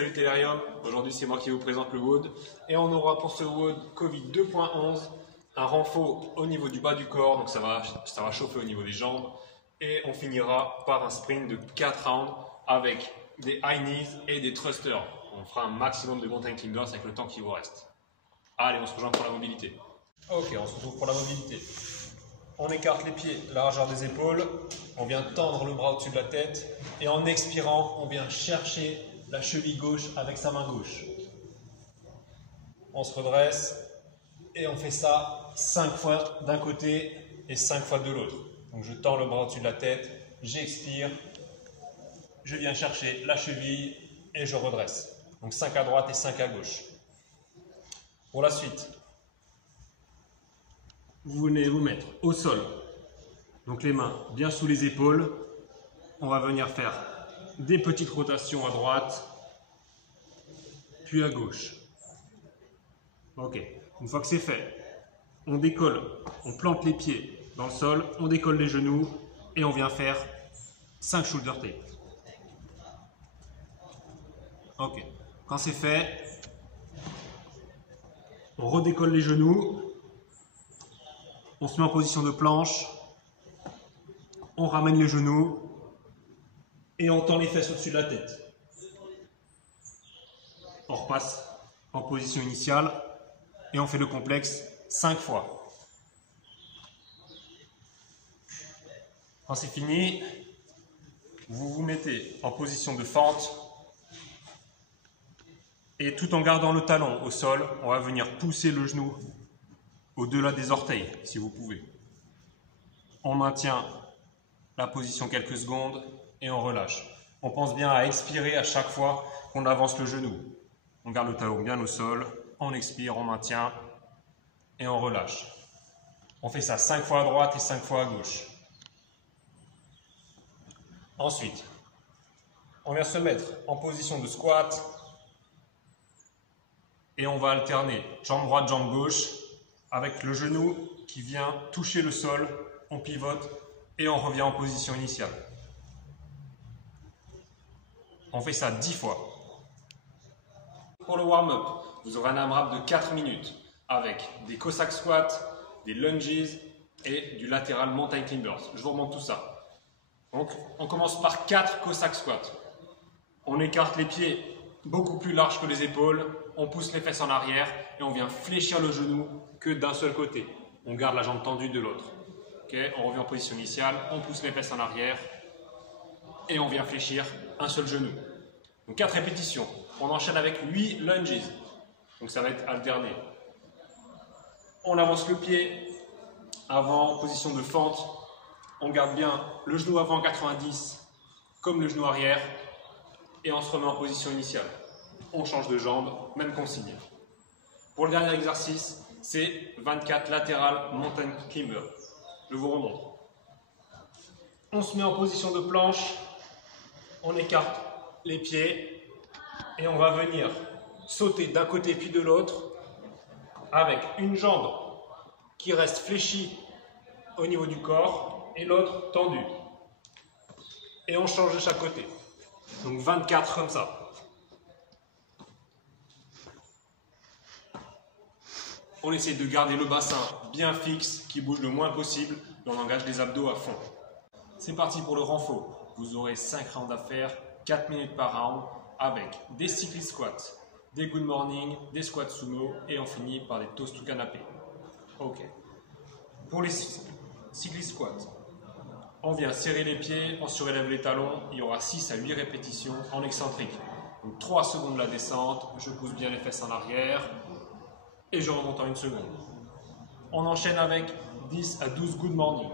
salut Tellerium, aujourd'hui c'est moi qui vous présente le WOD et on aura pour ce WOD Covid 2.11 un renfort au niveau du bas du corps, donc ça va chauffer au niveau des jambes et on finira par un sprint de 4 rounds avec des high knees et des thrusters. On fera un maximum de mountain climbers avec le temps qui vous reste. Allez, on se rejoint pour la mobilité. Ok, on se retrouve pour la mobilité. On écarte les pieds, largeur des épaules, on vient tendre le bras au-dessus de la tête et en expirant, on vient chercher la cheville gauche avec sa main gauche. On se redresse et on fait ça 5 fois d'un côté et 5 fois de l'autre. Donc je tends le bras au-dessus de la tête, j'expire, je viens chercher la cheville et je redresse. Donc 5 à droite et 5 à gauche. Pour la suite, vous venez vous mettre au sol, donc les mains bien sous les épaules. On va venir faire des petites rotations à droite, puis à gauche. Ok, une fois que c'est fait, on décolle, on plante les pieds dans le sol, on décolle les genoux et on vient faire 5 shoulder tape. Ok, quand c'est fait, on redécolle les genoux. On se met en position de planche, on ramène les genoux et on tend les fesses au-dessus de la tête. On repasse en position initiale et on fait le complexe 5 fois. Quand c'est fini, vous vous mettez en position de fente et tout en gardant le talon au sol, on va venir pousser le genou au-delà des orteils, si vous pouvez. On maintient la position quelques secondes et on relâche. On pense bien à expirer à chaque fois qu'on avance le genou. On garde le talon bien au sol, on expire, on maintient et on relâche. On fait ça 5 fois à droite et 5 fois à gauche. Ensuite, on vient se mettre en position de squat et on va alterner jambe droite, jambe gauche, avec le genou qui vient toucher le sol, on pivote et on revient en position initiale. On fait ça 10 fois. Pour le warm-up, vous aurez un AMRAP de 4 minutes avec des Cossack squats, des lunges et du lateral mountain climbers. Je vous remonte tout ça. Donc, on commence par 4 Cossack squats. On écarte les pieds beaucoup plus larges que les épaules, on pousse les fesses en arrière et on vient fléchir le genou que d'un seul côté. On garde la jambe tendue de l'autre. Okay, on revient en position initiale, on pousse les fesses en arrière et on vient fléchir un seul genou. Donc 4 répétitions. On enchaîne avec 8 lunges. Donc ça va être alterné. On avance le pied avant, position de fente. On garde bien le genou avant 90 comme le genou arrière et on se remet en position initiale. On change de jambe, même consigne. Pour le dernier exercice, c'est 24 latéral mountain climber. Je vous remonte. On se met en position de planche, on écarte les pieds et on va venir sauter d'un côté puis de l'autre avec une jambe qui reste fléchie au niveau du corps et l'autre tendue. Et on change de chaque côté. Donc 24 comme ça. On essaie de garder le bassin bien fixe, qui bouge le moins possible, et on engage les abdos à fond. C'est parti pour le renfort. Vous aurez 5 rounds à faire, 4 minutes par round, avec des cyclist squats, des good morning, des squats sumo, et on finit par des toasts to canapé. Ok. Pour les cyclist squats, on vient serrer les pieds, on surélève les talons, il y aura 6 à 8 répétitions en excentrique. Donc 3 secondes la descente, je pousse bien les fesses en arrière, et je remonte en 1 seconde. On enchaîne avec 10 à 12 good morning.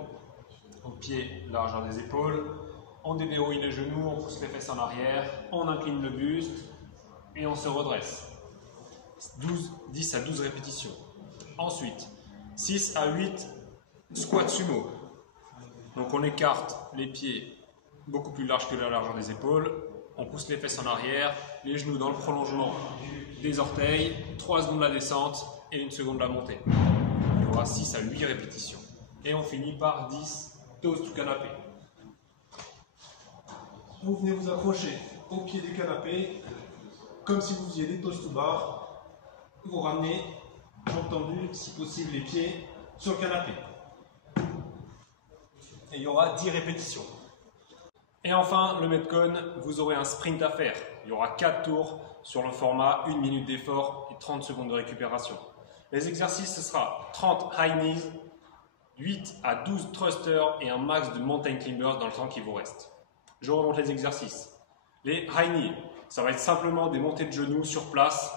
Donc pied, largeur des épaules. On déverrouille les genoux, on pousse les fesses en arrière, on incline le buste et on se redresse. 10 à 12 répétitions. Ensuite, 6 à 8 squats sumo. Donc on écarte les pieds beaucoup plus larges que la largeur des épaules. On pousse les fesses en arrière, les genoux dans le prolongement des orteils, 3 secondes la descente et 1 seconde la montée. Il y aura 6 à 8 répétitions. Et on finit par 10 toasts to canapé. Vous venez vous accrocher au pied du canapé comme si vous faisiez des toast to bar, vous ramenez, jambes tendues, si possible les pieds sur le canapé. Et il y aura 10 répétitions. Et enfin, le Metcon, vous aurez un sprint à faire. Il y aura 4 tours sur le format 1 minute d'effort et 30 secondes de récupération. Les exercices, ce sera 30 high knees, 8 à 12 thrusters et un max de mountain climbers dans le temps qui vous reste. Je remonte les exercices. Les high knees, ça va être simplement des montées de genoux sur place,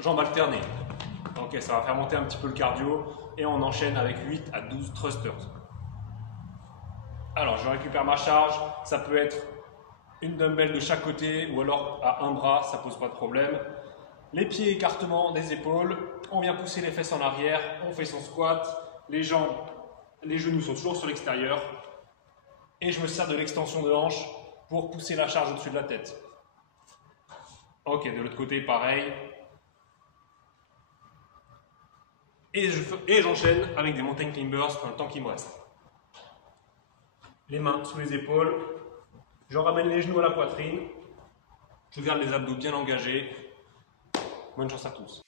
jambes alternées. Ok, ça va faire monter un petit peu le cardio et on enchaîne avec 8 à 12 thrusters. Alors, je récupère ma charge, ça peut être une dumbbell de chaque côté ou alors à un bras, ça pose pas de problème. Les pieds, écartement des épaules, on vient pousser les fesses en arrière, on fait son squat, les jambes, les genoux sont toujours sur l'extérieur et je me sers de l'extension de hanche pour pousser la charge au-dessus de la tête. Ok, de l'autre côté, pareil. Et j'enchaîne avec des mountain climbers dans le temps qui me reste. Les mains sous les épaules, je ramène les genoux à la poitrine, je garde les abdos bien engagés. Bonne chance à tous.